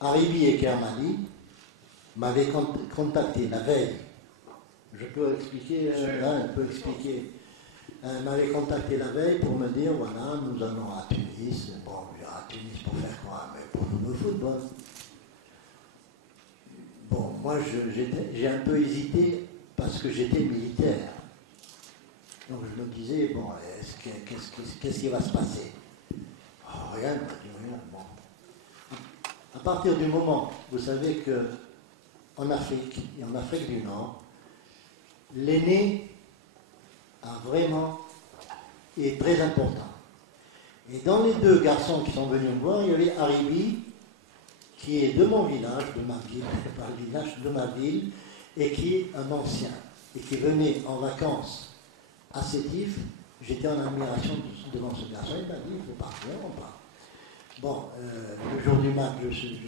Haribi et Kermani m'avaient contacté la veille. Je peux expliquer, m'avait contacté la veille pour me dire, voilà, nous allons à Tunis. Bon, à Tunis pour faire quoi? Mais pour le football. Bon, moi, j'ai un peu hésité parce que j'étais militaire. Donc je me disais, bon, qu'est-ce qui va se passer? Oh, rien, rien. Bon. À partir du moment, vous savez qu'en Afrique, et en Afrique du Nord, l'aîné est très important. Et dans les deux garçons qui sont venus me voir, il y avait Haribi, qui est de mon village, de ma ville, le village de ma ville, et qui est un ancien, et qui venait en vacances à Sétif. J'étais en admiration devant ce garçon. Il m'a dit, il faut partir, on part. Bon, le jour du match, je suis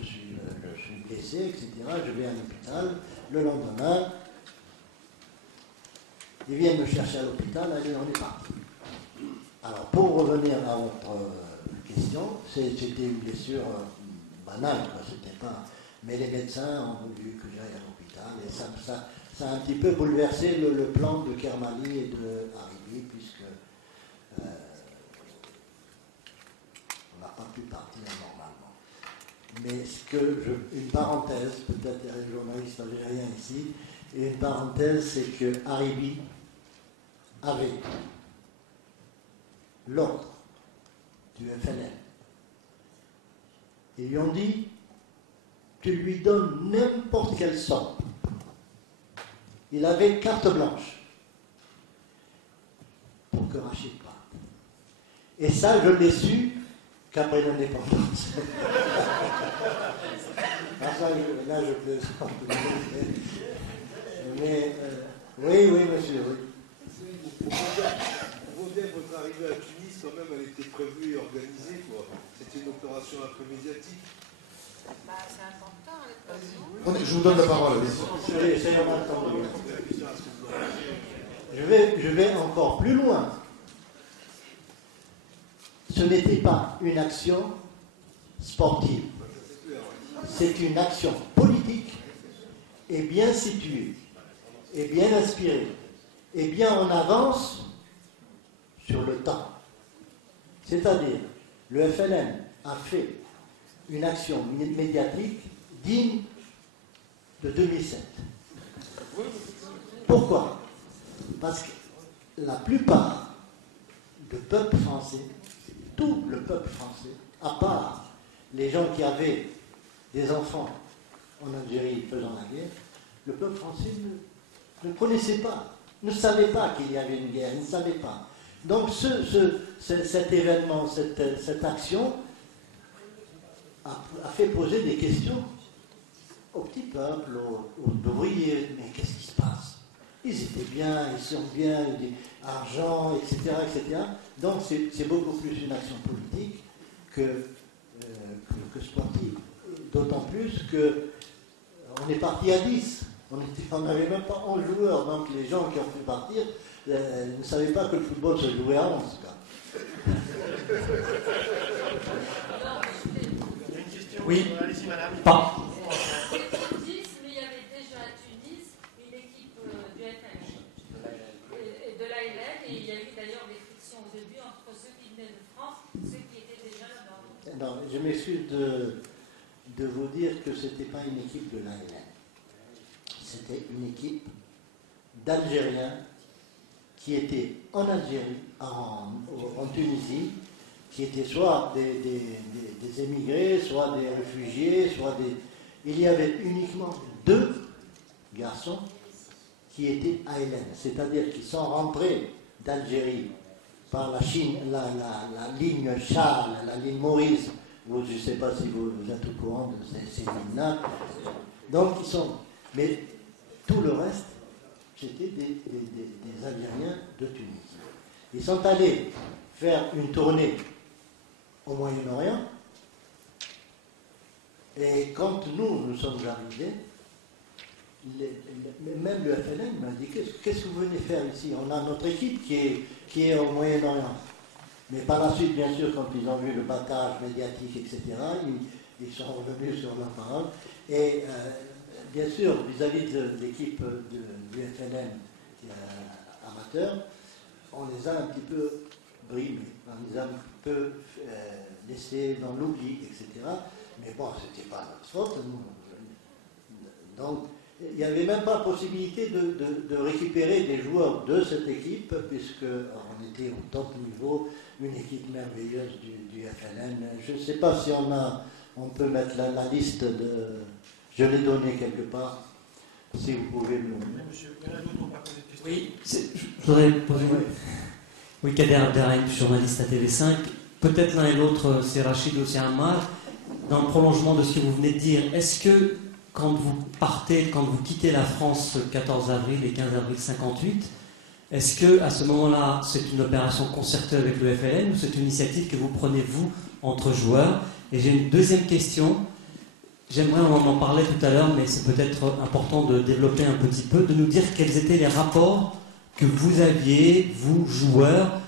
blessé, etc. Je vais à l'hôpital. Le lendemain, ils viennent me chercher à l'hôpital. Allez, on est parti. Alors, pour revenir à votre question, c'était une blessure banale, quoi, c'était pas... Mais les médecins ont voulu que j'aille à l'hôpital, et ça a un petit peu bouleversé le plan de Kermani et de Haribi, puisque on n'a pas pu partir normalement. Mais une parenthèse, peut-être il y a les journalistes algériens ici, et une parenthèse, c'est que Haribi avait l'ordre du FLN. Ils lui ont dit, tu lui donnes n'importe quelle somme. Il avait carte blanche pour que Rachid parte. Et ça, je l'ai su qu'après l'indépendance. Là, je plaisante. Mais, oui, monsieur, oui. On voit bien que votre arrivée à Tunis, quand même, elle était prévue et organisée, quoi. C'était une opération un peu médiatique. Bah, c'est important, les Je vous donne la parole. Je vais encore plus loin. Ce n'était pas une action sportive. C'est une action politique et bien située, et bien inspirée, et bien en avance sur le temps. C'est-à-dire, le FLN a fait une action médiatique digne de 2007. Pourquoi? Parce que la plupart du peuple français, tout le peuple français, à part les gens qui avaient des enfants en Algérie faisant la guerre, le peuple français ne connaissait pas, ne savait pas qu'il y avait une guerre, ne savait pas. Donc cet événement, cette action a fait poser des questions au petit peuple, aux ouvriers. Mais qu'est-ce qui se passe? Ils étaient bien, ils sont bien, argent, etc., etc. Donc c'est beaucoup plus une action politique que sportive. D'autant plus qu'on est parti à 10. On n'avait même pas 11 joueurs. Donc les gens qui ont pu partir ne savaient pas que le football se jouait à 11. Oui, allez-y madame. Pas. C'était 10, mais il y avait déjà à Tunis une équipe du FLN et de l'ALN, et il y a eu d'ailleurs des frictions au début entre ceux qui venaient de France et ceux qui étaient déjà là-bas. Non, je m'excuse de vous dire que ce n'était pas une équipe de l'ALN. C'était une équipe d'Algériens qui étaient en Algérie, en Tunisie, qui étaient soit des émigrés, soit des réfugiés, soit des... Il y avait uniquement 2 garçons qui étaient ALN, c'est-à-dire qui sont rentrés d'Algérie par la Chine, la ligne Charles, la ligne Maurice. Je ne sais pas si vous êtes au courant de ces lignes-là. Donc ils sont... Mais tout le reste, c'était des Algériens de Tunisie. Ils sont allés faire une tournée au Moyen-Orient, et quand nous sommes arrivés, même le FLN m'a dit, qu'est-ce que vous venez faire ici? On a notre équipe qui est au Moyen-Orient. Mais par la suite, bien sûr, quand ils ont vu le battage médiatique, etc., ils sont revenus sur leur parole. Et bien sûr, vis-à-vis de l'équipe du FLN amateur, on les a un petit peu brimés, on les a un peu laissés dans l'oubli, etc. Mais bon, ce n'était pas notre faute. Donc, il n'y avait même pas possibilité de récupérer des joueurs de cette équipe, puisqu'on était au top niveau, une équipe merveilleuse du FLN. Je ne sais pas si on peut mettre la liste de... Je l'ai donnée quelque part, si vous pouvez me... Monsieur, il y en a d'autres qui n'ont pas posé de questions. Oui, je voudrais poser... Oui, Kader Abderrahim, journaliste à TV5. Peut-être l'un et l'autre, c'est Rachid ou c'est Ammar. Dans le prolongement de ce que vous venez de dire, est-ce que quand vous quittez la France le 14 avril et 15 avril 58, est-ce que à ce moment-là, c'est une opération concertée avec le FLN ou c'est une initiative que vous prenez, vous, entre joueurs? Et j'ai une deuxième question. J'aimerais, on en parlait tout à l'heure, mais c'est peut-être important de développer un petit peu, de nous dire quels étaient les rapports que vous aviez, vous, joueurs,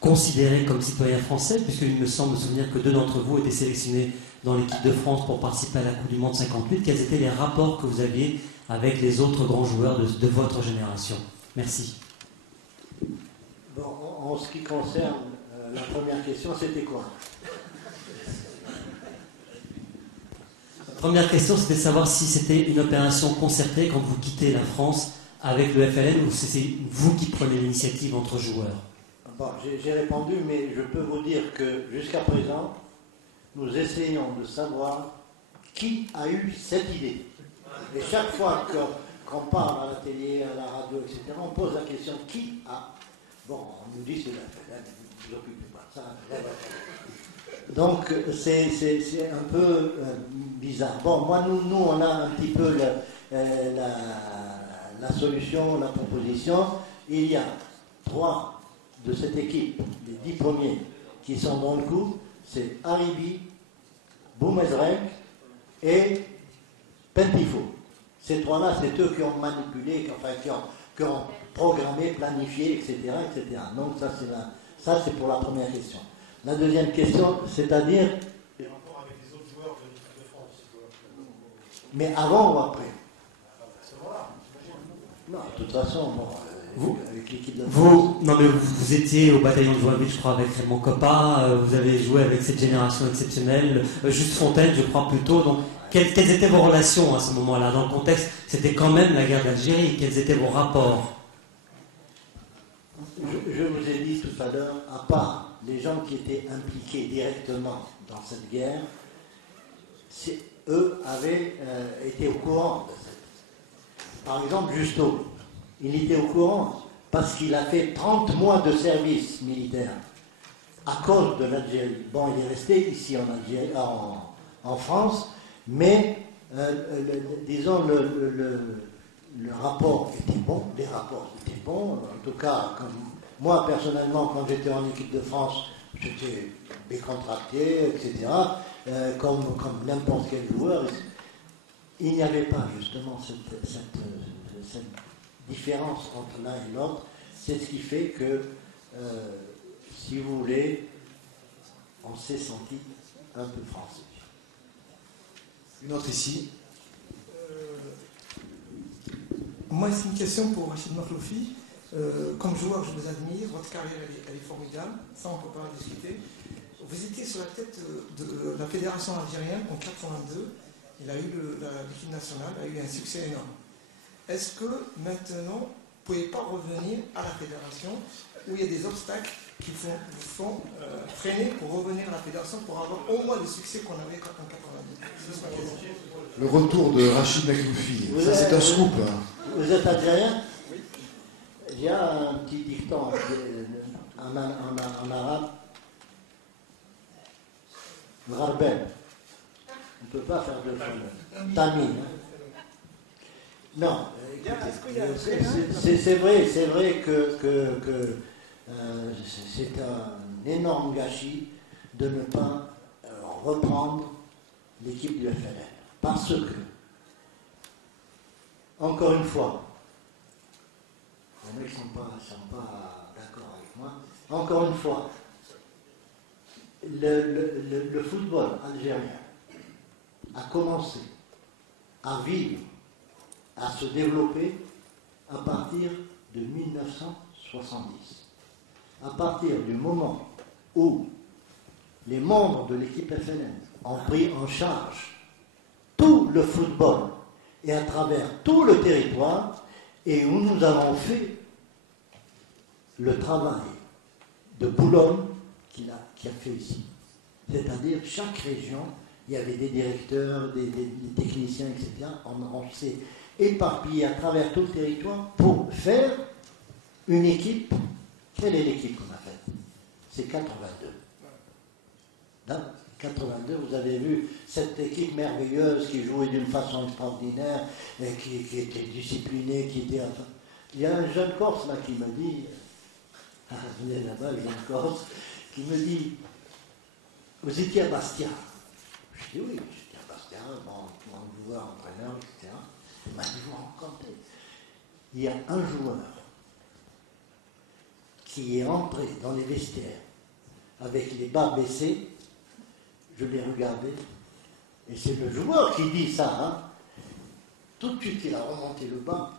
considérés comme citoyens français, puisqu'il me semble me souvenir que 2 d'entre vous étaient sélectionnés dans l'équipe de France pour participer à la Coupe du Monde 58. Quels étaient les rapports que vous aviez avec les autres grands joueurs de votre génération? Merci. Bon, en ce qui concerne la première question, c'était quoi? La première question, c'était de savoir si c'était une opération concertée quand vous quittez la France avec le FLN ou si c'est vous qui prenez l'initiative entre joueurs. Bon, j'ai répondu, mais je peux vous dire que jusqu'à présent, nous essayons de savoir qui a eu cette idée. Et chaque fois qu'on parle à la télé, à la radio, etc., on pose la question qui a. Bon, on nous dit c'est la FLN, ne vous occupez pas de ça. Donc c'est un peu bizarre. Bon, moi, nous on a un petit peu la solution, la proposition. Il y a 3 de cette équipe, les 10 premiers, qui sont dans le coup. C'est Haribi, Boumezrek et Pentifo. Ces 3-là, c'est eux qui ont manipulé, qui ont programmé, planifié, etc. etc. Donc ça, c'est pour la première question. La deuxième question, c'est-à-dire... Les rapports avec les autres joueurs de l'équipe de France. Mais avant ou après? À ce moment-là, j'imagine. Non, de toute façon, bon, avec l'équipe de France... Vous étiez au bataillon de Joinville, je crois, avec Raymond Coppa, vous avez joué avec cette génération exceptionnelle, Juste Fontaine, je crois, plutôt. Donc, quelles étaient vos relations à ce moment-là? Dans le contexte, c'était quand même la guerre d'Algérie. Quels étaient vos rapports? Je vous ai dit tout à l'heure, à part les gens qui étaient impliqués directement dans cette guerre, eux avaient été au courant de cette. Par exemple, Justo, il était au courant parce qu'il a fait 30 mois de service militaire à cause de l'Algérie. Bon, il est resté ici en France, mais disons le rapport était bon, les rapports étaient bons. En tout cas, moi personnellement, quand j'étais en équipe de France, j'étais décontracté, etc. Comme n'importe quel joueur. Il n'y avait pas justement cette différence entre l'un et l'autre. C'est ce qui fait que, si vous voulez, on s'est senti un peu français. Une autre ici. Moi, c'est une question pour Rachid Makhloufi. Comme joueur, je vous admire. Votre carrière, elle est formidable. Ça, on ne peut pas en discuter. Vous étiez sur la tête de la fédération algérienne en 82. L'équipe nationale a eu un succès énorme. Est-ce que maintenant, vous ne pouvez pas revenir à la fédération où il y a des obstacles qui vous font freiner pour revenir à la fédération pour avoir au moins le succès qu'on avait en 82? Le retour de Rachid Makhloufi. Ça, c'est un scoop. Hein. Vous êtes algérien? Oui. Il y a un petit dicton en arabe. Rarbel. On ne peut pas faire deux fois. Tami. Non. C'est vrai que c'est un énorme gâchis de ne pas reprendre l'équipe du FLN. Parce que, encore une fois, les mecs ne sont pas d'accord avec moi, encore une fois, le football algérien a commencé à vivre, à se développer à partir de 1970. À partir du moment où les membres de l'équipe FLN ont pris en charge tout le football et à travers tout le territoire, et où nous avons fait le travail de Boulogne qu'il a fait ici. C'est-à-dire, chaque région, il y avait des directeurs, des techniciens, etc. On s'est éparpillé à travers tout le territoire pour faire une équipe. Quelle est l'équipe qu'on a faite? C'est 82. Dans 82, vous avez vu cette équipe merveilleuse qui jouait d'une façon extraordinaire, et qui était disciplinée, qui était... Enfin, il y a un jeune Corse là qui me dit, venez là-bas, le jeune Corse, qui me dit, vous étiez à Bastia. Je dis oui, j'étais à Bastia, mon joueur, entraîneur, etc. Il m'a dit, vous rencontrez. Il y a un joueur qui est entré dans les vestiaires avec les bas baissés. Je l'ai regardé, et c'est le joueur qui dit ça, hein. Tout de suite il a remonté le bas.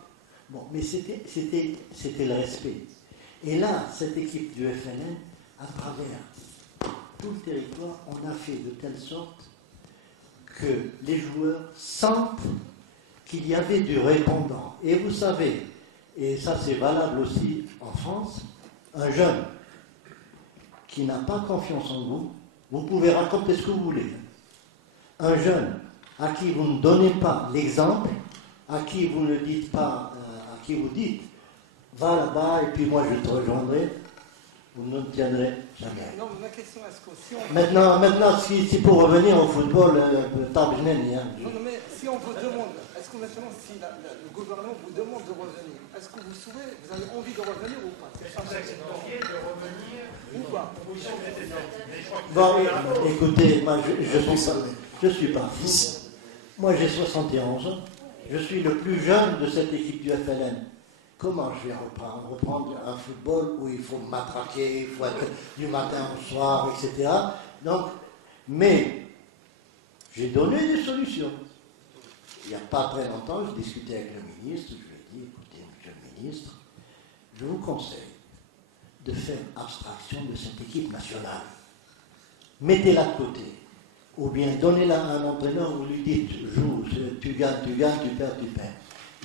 Bon, mais c'était le respect. Et là, cette équipe du FLN, à travers tout le territoire, on a fait de telle sorte que les joueurs sentent qu'il y avait du répondant. Et vous savez, et ça c'est valable aussi en France, un jeune qui n'a pas confiance en vous, vous pouvez raconter ce que vous voulez. Un jeune à qui vous ne donnez pas l'exemple, à qui vous ne dites pas, à qui vous dites, va là-bas et puis moi je te rejoindrai, vous ne tiendrez jamais. Non, mais ma question, est-ce que si on... Maintenant, si pour revenir au football, Non, mais si on vous demande, est-ce que maintenant, si le gouvernement vous demande de revenir, est-ce que vous avez envie de revenir ou pas? Est-ce que vous accepteriez de revenir Ou pas? Bon, écoutez, moi je suis pas fou. Moi j'ai 71 ans, je suis le plus jeune de cette équipe du FLN. Comment je vais reprendre un football où il faut matraquer, il faut être du matin au soir, etc. Donc, mais j'ai donné des solutions. Il n'y a pas très longtemps, je discutais avec le ministre, je lui ai dit, écoutez, monsieur le ministre, je vous conseille de faire abstraction de cette équipe nationale. Mettez-la de côté. Ou bien donnez-la à un entraîneur, vous lui dites, joue, tu gagnes, tu perds, tu perds.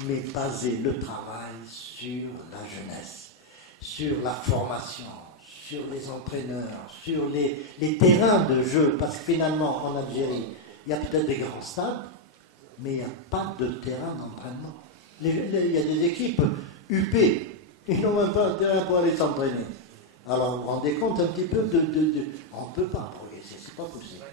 Mais basez le travail sur la jeunesse, sur la formation, sur les entraîneurs, sur les terrains de jeu. Parce que finalement, en Algérie, il y a peut-être des grands stades, mais il n'y a pas de terrain d'entraînement. Il y a des équipes UP, ils n'ont même pas un terrain pour aller s'entraîner. Alors vous vous rendez compte un petit peu on ne peut pas progresser, c'est pas possible.